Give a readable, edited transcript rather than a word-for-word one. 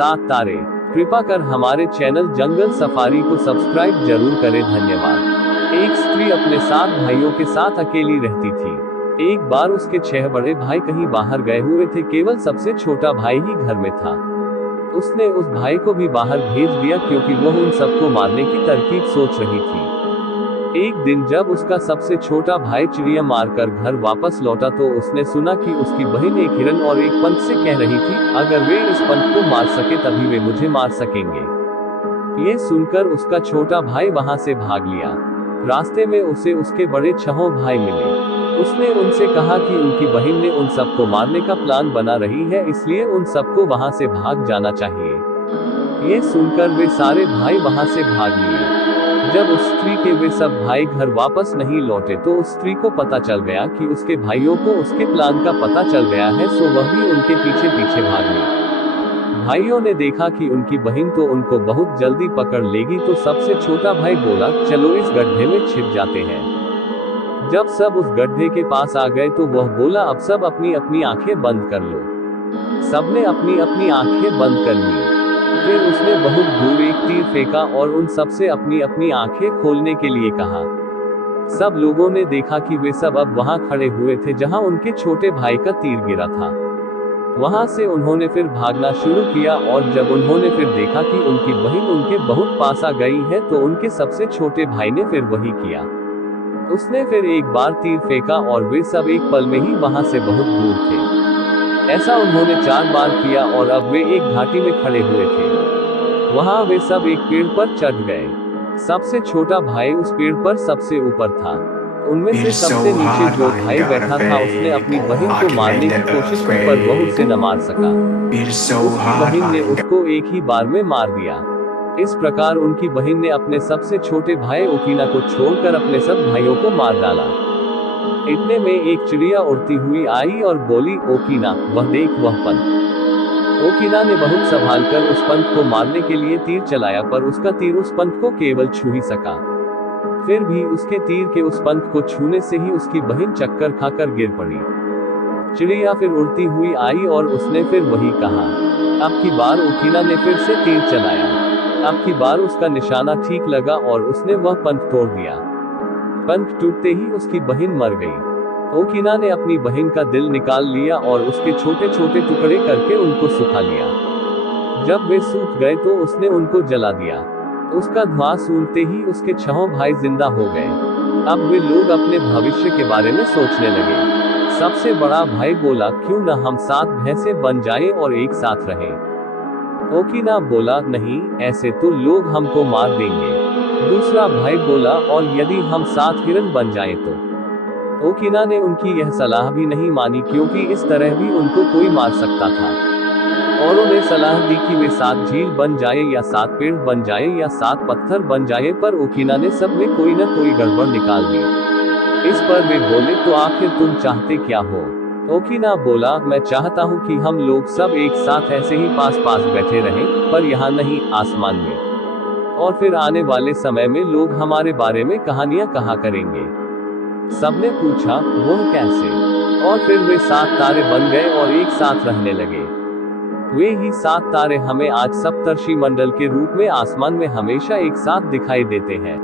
7 तारे। कृपा कर हमारे चैनल जंगल सफारी को सब्सक्राइब जरूर करें, धन्यवाद। एक स्त्री अपने 7 भाइयों के साथ अकेली रहती थी। एक बार उसके 6 बड़े भाई कहीं बाहर गए हुए थे, केवल सबसे छोटा भाई ही घर में था। उसने उस भाई को भी बाहर भेज दिया क्योंकि वह उन सबको मारने की तरकीब सोच रही थी। एक दिन जब उसका सबसे छोटा भाई चिड़िया मारकर घर वापस लौटा तो उसने सुना कि उसकी बहन एक हिरन और एक पंख से कह रही थी, अगर वे इस पंख को मार सके तभी वे मुझे मार सकेंगे। ये सुनकर उसका छोटा भाई वहां से भाग लिया। रास्ते में उसे उसके बड़े 6 भाई मिले। उसने उनसे कहा कि उनकी बहन ने उन सबको मारने का प्लान बना रही है, इसलिए उन सबको वहां से भाग जाना चाहिए। ये सुनकर वे सारे भाई वहां से भाग लिए। जब उस स्त्री के वे सब भाई घर वापस नहीं लौटे तो उस स्त्री को पता चल गया कि उसके भाइयों को उसके प्लान का पता चल गया है, सो वह भी उनके पीछे पीछे भागी। भाइयों ने देखा कि उनकी बहन तो उनको बहुत जल्दी पकड़ लेगी, तो सबसे छोटा भाई बोला, चलो इस गड्ढे में छिप जाते हैं। जब सब उस गड्ढे के पास आ गए तो वह बोला, अब सब अपनी अपनी आंखें बंद कर लो। सबने अपनी अपनी आंखें बंद कर ली। फिर उसने बहुत दूर एक तीर फेंका और उन सबसे अपनी अपनी आंखें खोलने के लिए कहा। सब लोगों ने देखा कि वे सब अब वहां खड़े हुए थे जहां उनके छोटे भाई का तीर गिरा था। वहां से उन्होंने फिर भागना शुरू किया और जब उन्होंने फिर देखा कि उनकी बहन उनके बहुत पास आ गई है तो उनके सबसे छोटे भाई ने फिर वही किया। उसने फिर एक बार तीर फेंका और वे सब एक पल में ही वहां से बहुत दूर थे। ऐसा उन्होंने 4 बार किया और अब वे एक घाटी में खड़े हुए थे। वहां वे सब एक पेड़ पर चढ़ गए। सबसे छोटा भाई उस पेड़ पर सबसे ऊपर था। उनमें से सबसे नीचे जो भाई बैठा था उसने अपनी बहन को मारने की कोशिश की पर वह उसे न मार सका। उसकी बहन ने उसको एक ही बार में मार दिया। इस प्रकार उनकी बहन ने अपने सबसे छोटे भाई ओकीना को छोड़कर अपने सब भाइयों को मार डाला। इतने में एक चिड़िया उड़ती हुई आई और बोली, ओकीना, वह देख वह पंख। ओकीना ने बहुत संभाल कर उस पंख को मारने के लिए तीर चलाया पर उसका तीर उस पंख को केवल छू ही सका। फिर भी उसके तीर के उस पंख को छूने से ही उसकी बहन चक्कर खाकर गिर पड़ी। चिड़िया फिर उड़ती हुई आई और उसने फिर वही कहा। अब की बार ओकीना ने फिर से तीर चलाया। अब की बार उसका निशाना ठीक लगा और उसने वह पंख तोड़ दिया। पंख टूटते ही उसकी बहन मर गई। ओकीना ने अपनी बहन का दिल निकाल लिया और उसके छोटे छोटे टुकड़े करके उनको सुखा लिया। जब वे सूख गए तो उसने उनको जला दिया। उसका धुआं सूंघते ही उसके 6 भाई जिंदा हो गए। अब वे लोग अपने भविष्य के बारे में सोचने लगे। सबसे बड़ा भाई बोला, क्यों न हम 7 भैंसें बन जाएं और एक साथ रहें। ओकीना बोला, नहीं, ऐसे तो लोग हमको मार देंगे। दूसरा भाई बोला, और यदि हम 7 हिरन बन जाएं तो। ओकीना ने उनकी यह सलाह भी नहीं मानी क्योंकि इस तरह भी उनको कोई मार सकता था। औरों ने सलाह दी कि वे 7 झील बन जाए या 7 पेड़ बन जाए या 7 पत्थर बन जाए, पर ओकीना ने सब में कोई न कोई गड़बड़ निकाल दी। इस पर वे बोले, तो आखिर तुम चाहते क्या हो? ओकीना बोला, मैं चाहता हूँ कि हम लोग सब एक साथ ऐसे ही पास पास बैठे रहें, पर यहाँ नहीं, आसमान में। और फिर आने वाले समय में लोग हमारे बारे में कहानियां कहा करेंगे। सबने पूछा, वो कैसे? और फिर वे 7 तारे बन गए और एक साथ रहने लगे। वे ही 7 तारे हमें आज सप्तर्षि मंडल के रूप में आसमान में हमेशा एक साथ दिखाई देते हैं।